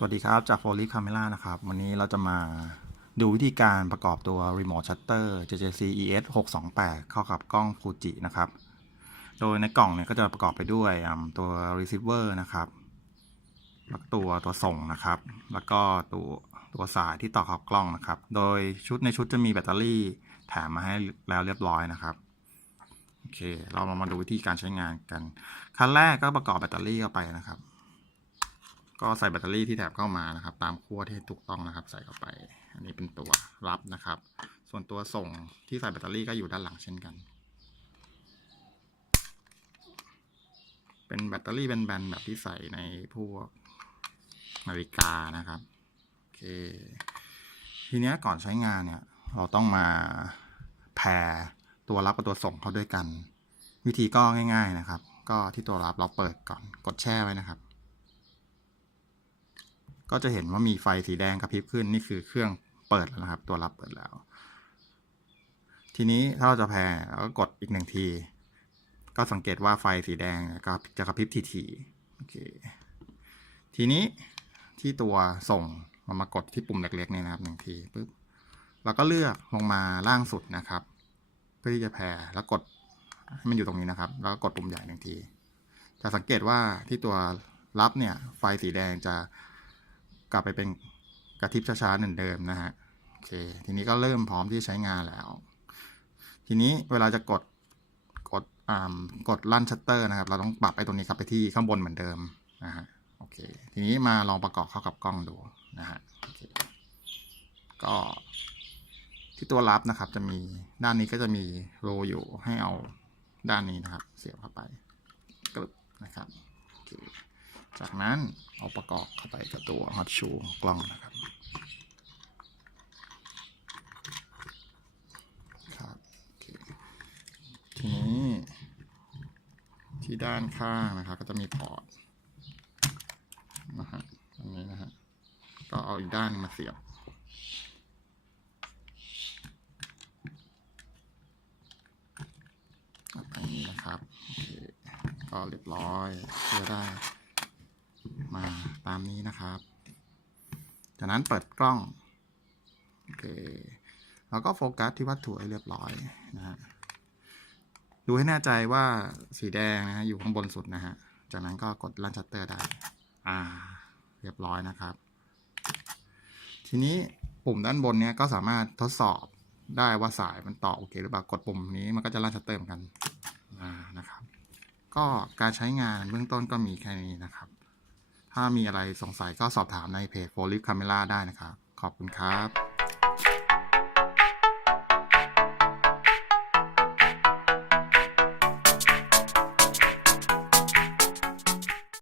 สวัสดีครับ จาก f o l i c Camera นะครับ วันนี้เราจะมาดูวิธีการประกอบตัว Remote Shutter JJC ES 628 เข้ากับกล้อง Fuji นะครับ โดยในกล่องเนี่ยก็จะประกอบไปด้วยตัว Receiver นะครับแล้วตัวตัวส่งนะครับ แล้วก็ตัวตัวสายที่ต่อเข้ากล้องนะครับ โดยชุดในชุดจะมีแบตเตอรี่แถมมาให้แล้วเรียบร้อยนะครับโอเค เรามาดูวิธีการใช้งานกันขั้นแรกก็ประกอบแบตเตอรี่เข้าไปนะครับ ก็ใส่แบตเตอรี่ที่แถบเข้ามานะครับ ตามขั้วที่ถูกต้องนะครับ ใส่เข้าไป อันนี้เป็นตัวรับนะครับ ส่วนตัวส่งที่ใส่แบตเตอรี่ก็อยู่ด้านหลังเช่นกัน เป็นแบตเตอรี่แบนๆแบบที่ใส่ในพวกนาฬิกานะครับโอเคทีนี้ก่อนใช้งานเนี่ย เราต้องมาแพรตัวรับกับตัวส่งเข้าด้วยกัน วิธีก็ง่าย ๆนะครับ ก็ที่ตัวรับเราเปิดก่อนกดแช่ไว้นะครับ ก็จะเห็นว่ามีไฟสีแดงกระพริบขึ้นนี่คือเครื่องเปิดแล้วนะครับ ตัวรับเปิดแล้ว ทีนี้ถ้าเราจะแพรเราก็กดอีกหนึ่งที ก็สังเกตว่าไฟสีแดงก็จะกระพริบทีๆโอเคทีนี้ที่ตัวส่งมันมากดที่ปุ่มเล็กๆนี่นะครับหนึ่งทีปุ๊บเราก็เลือกลงมาล่างสุดนะครับ เพื่อที่จะแพรแล้วกดให้มันอยู่ตรงนี้นะครับ แล้วก็กดปุ่มใหญ่หนึ่งที จะสังเกตว่าที่ตัวรับเนี่ยไฟสีแดงจะ กลับไปเป็นกระพริบช้าๆเหมือนเดิมนะฮะโอเคทีนี้ก็เริ่มพร้อมที่ใช้งานแล้ว ทีนี้เวลาจะกดกดอ่ากดลั่นชัตเตอร์นะครับ เราต้องปรับไอ้ตรงนี้ครับไปที่ข้างบนเหมือนเดิมนะฮะโอเค ทีนี้มาลองประกอบเข้ากับกล้องดูนะฮะโอเคก็ที่ตัวรับนะครับจะมีด้านนี้ก็จะมีรูอยู่ให้เอาด้านนี้นะครับ เสียบเข้าไปกรึบนะครับโอเค จากนั้นเอาประกอบเข้าไปกับตัวฮอตชูกล้องนะครับครับทีนี้ที่ด้านข้างนะครับก็จะมีพอร์ตนะฮะตรงนี้นะฮะก็เอาอีกด้านมาเสียบอันนี้นะครับก็เรียบร้อยเพื่อได้ ตามนี้นะครับ จากนั้นเปิดกล้องโอเคแล้วก็โฟกัสที่วัตถุให้เรียบร้อยนะฮะดูให้แน่ใจว่าสีแดงนะฮะอยู่ข้างบนสุดนะฮะ จากนั้นก็กดลั่นชัตเตอร์ได้ อ่า เรียบร้อยนะครับ ทีนี้ปุ่มด้านบนเนี้ยก็สามารถทดสอบได้ว่าสายมันต่อโอเคหรือเปล่ากดปุ่มนี้มันก็จะลั่นชัตเตอร์เหมือนกัน อ่า นะครับ ก็การใช้งานเบื้องต้นก็มีแค่นี้นะครับ ถ้ามีอะไรสงสัยก็สอบถามในเพจ f o l i p Camera ได้นะครับ ขอบคุณครับ